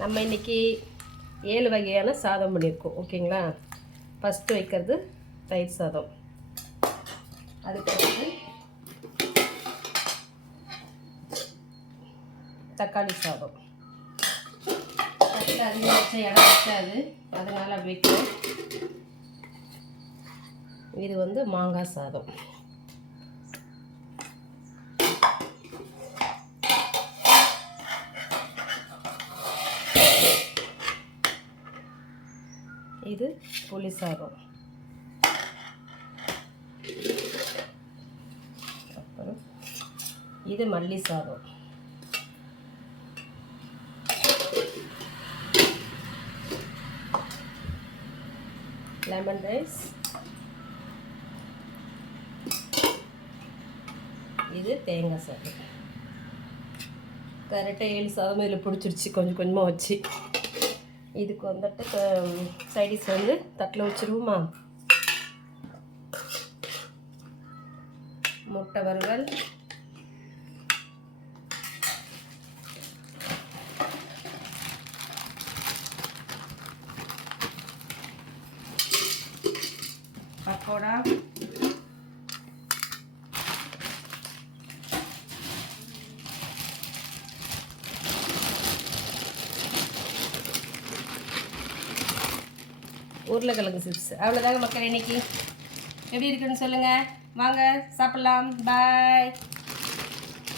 நம்ம இன்றைக்கி 7 வகையான சாதம் பண்ணியிருக்கோம். ஓகேங்களா? ஃபஸ்ட்டு வைக்கிறது தயிர் சாதம், அதுக்கடுத்து தக்காளி சாதம். தக்காளி அதிகம் வச்ச இடம் வச்சாது, அதனால் அப்படி வைக்கிறோம். இது வந்து மாங்காய் சாதம். இது புளி சாதம். அப்புறம் இது மல்லி சாதம். Lemon rice. இது தேங்காய் சாதம். கரெக்டாக 7 சாதம் இதில் பிடிச்சிருச்சு, கொஞ்சம் கொஞ்சமாக வச்சு. இதுக்கு வந்துட்டு சைடிஸ் வந்து தட்டில் வச்சுருவோமா. முட்டை வறுவல், பக்கோடா, உருளைக்கிழங்கு சிப்ஸ். அவ்வளோதாங்க மக்கள். இன்னைக்கு எப்படி இருக்குன்னு சொல்லுங்கள். வாங்க சாப்பிட்லாம். பாய்.